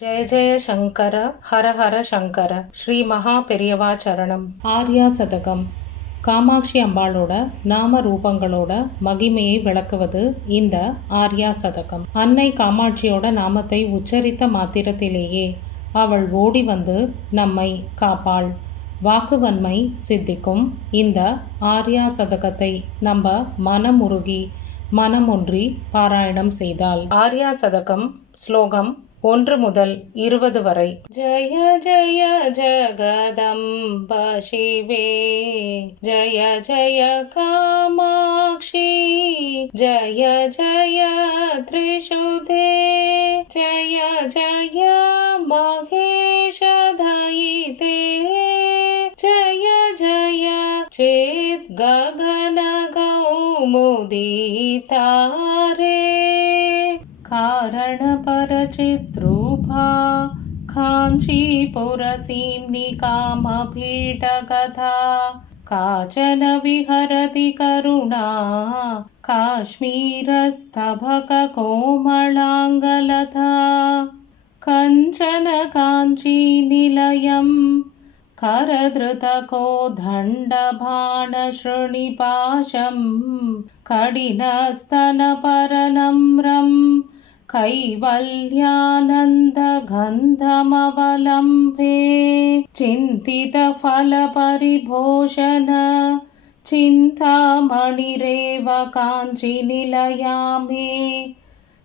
జయ జయ శంకర హర హర శங்கர ஸ்ரீ மகா பெரியவா சரணம். ஆர்யா சதகம். காமாட்சி அம்பாளோட நாம ரூபங்களோட மகிமையை விளக்குவது இந்த ஆர்யா சதகம். அன்னை காமாட்சியோட நாமத்தை உச்சரித்த மாத்திரத்திலேயே அவள் ஓடி வந்து நம்மை காப்பாள். வாக்குவன்மை சித்திக்கும். இந்த ஆர்யா சதகத்தை நம்ம மனமுருகி மனமொன்றி பாராயணம் செய்தால். ஆர்யா சதகம் ஸ்லோகம் 1 முதல் 20 வரை. ஜய ஜய ஜகதம்ப சிவே, ஜய ஜய காமாட்சி, ஜய ஜய த்ரிஷுதே, ஜய ஜய மகேஷதயிதே, ஜய ஜய சேத் ககன கௌமுதிதாரே, कारणपरचिद्रूपा काञ्चीपुरसीम्नि कामपीठकथा, काचन विहरति करुणा काश्मीरस्तभककोमलाङ्गलता, कञ्चन काञ्चीनिलयं करधृतकोदण्डबाणशृणिपाशं, कठिनस्तनपरनम्रं कैवल्यानन्दगन्धमवलम्बे, चिन्तितफलपरिभूषण चिन्तामणिरेव काञ्चीनिलया मे,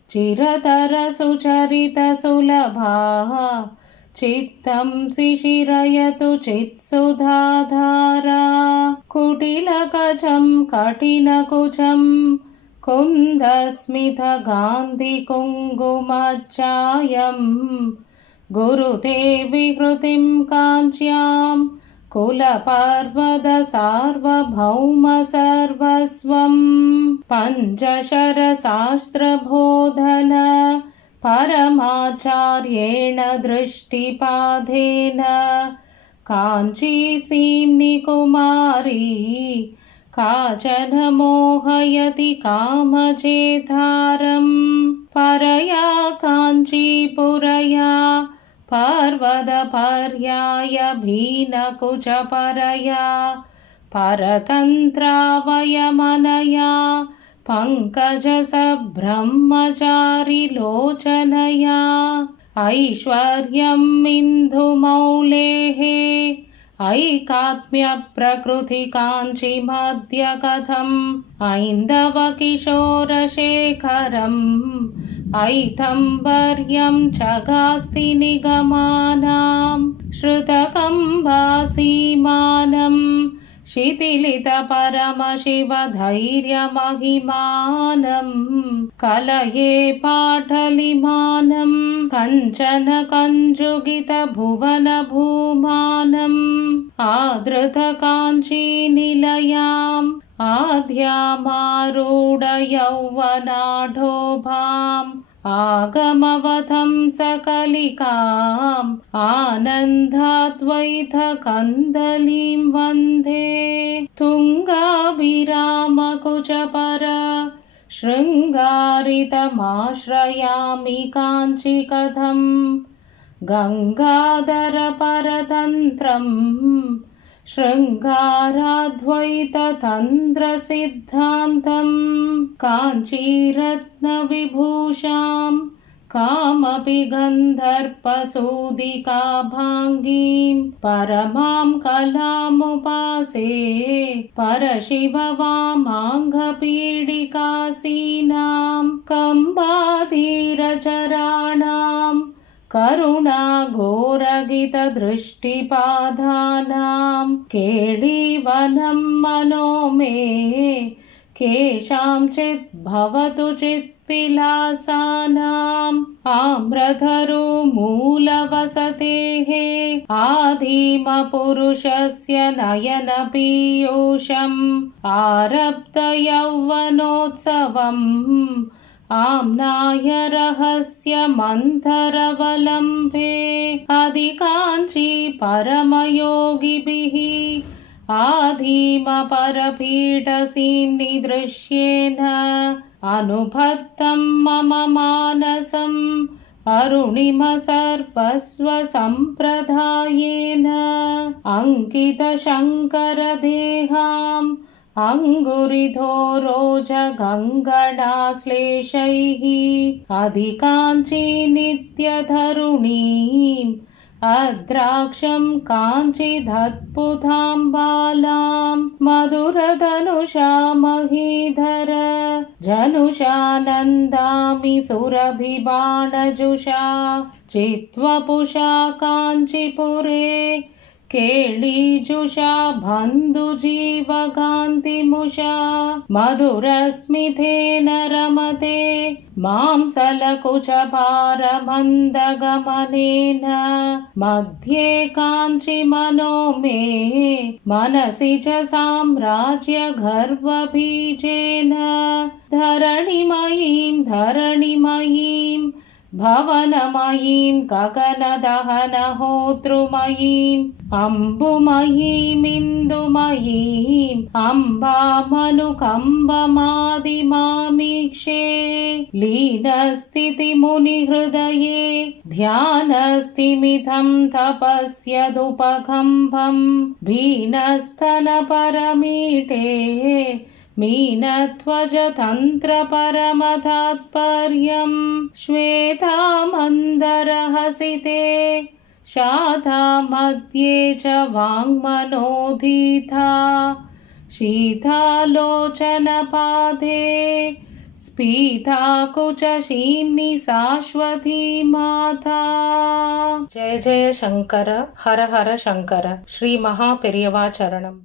चिरतरसुचरितसुलभा चित्तं शिशिरयतु चित्सुधाधारा, कुटिलकजं कठिनकुचं कुन्दस्मितगान्धिकुङ्कुमच्चायं, गुरुते विहृतिं काञ्च्यां कुलपर्वतसार्वभौमसर्वस्वं, पञ्चशरशास्त्रबोधन परमाचार्येण दृष्टिपादेन, काञ्चीसीम्नि कुमारी काचन मोहयति कामचेतारं, परया काञ्चीपुरया पर्वतपर्याय भीनकुचपरया, परतन्त्रावयमनया पङ्कजसब्रह्मचारिलोचनया, ऐश्वर्यम् इन्दुमौलेः ऐकात्म्यप्रकृतिकाञ्चिमध्यकथम्, ऐन्दवकिशोरशेखरम् ऐतम्बर्यं चगास्ति निगमानां, श्रुतकम्बासीमानं शिथिलितपरमशिवधैर्यमहिमानं, कलये पाटलिमानं कञ्चन कञ्जुगितभुवनभूमानम्, आदृतकाञ्चीनिलयाम् आद्यामारूढयौवनाढोभाम्, आगमवतं सकलिकाम् आनन्दाद्वैतकन्दलीं वन्दे, तुङ्गाभिरामकुचपर शृङ्गारितमाश्रयामि काञ्चीकथम्, गङ्गाधरपरतन्त्रम् शृङ्गाराद्वैततन्त्रसिद्धान्तं, काञ्चीरत्नविभूषां कामपि गन्धर्पसूदिकाभाङ्गीं, परमां कलामुपासे परशिववामाङ्गपीडिकासीनां, कम्बाधीरचराणां करुणाघोरगितदृष्टिपादानां, केळीवनं मनो मे केषाञ्चित् भवतु चित्विलासानाम्, आम्रधरुमूलवसतेः आदिमपुरुषस्य नयनपीयूषम्, आरब्धयौवनोत्सवम् आम्नाय रहस्यमन्थरवलम्बे, अधिकाञ्ची परमयोगिभिः आधीमपरपीठसीम्नि दृश्येन, अनुबद्धं मम मानसं अरुणिम सर्वस्वसम्प्रदायेन अंकितशङ्करदेहाम् अङ्गुरिधोरोजगङ्गणाश्लेषैः अधिकाञ्ची नित्यधरुणीम् अद्राक्षं काञ्चिदद्भुतां बालां मधुरधनुषा महीधर जनुषा नन्दामि सुरभिबाणजुषा चित्वपुषा काञ्चीपुरे केळीजुषा बन्धुजीवकान्तिमुषा मधुरस्मितेन रमते मांसलकुचभारमन्दगमनेन मध्ये काञ्चिमनो मे मनसि च साम्राज्यगर्वबीजेन धरणिमयीं भवनमयीं गगनदहनहोतृमयीम् अम्बुमयीमिन्दुमयीम् अम्बामनुकम्बमादिमामीक्षे लीनस्थितिमुनिहृदये ध्यानस्थिमितं तपस्यदुपकम्बम् भीनस्तनपरमीटे मीनध्वजतन्त्रपरमतात्पर्यम् श्वेतामन्दरहसिते शाधा मध्ये च वाङ्मनोदीता शीतालोचनपादे स्फीताकुचशीम्नि शाश्वती माता। जय जय शंकर, हर हर शंकर। श्री महापेरियवा चरणम्।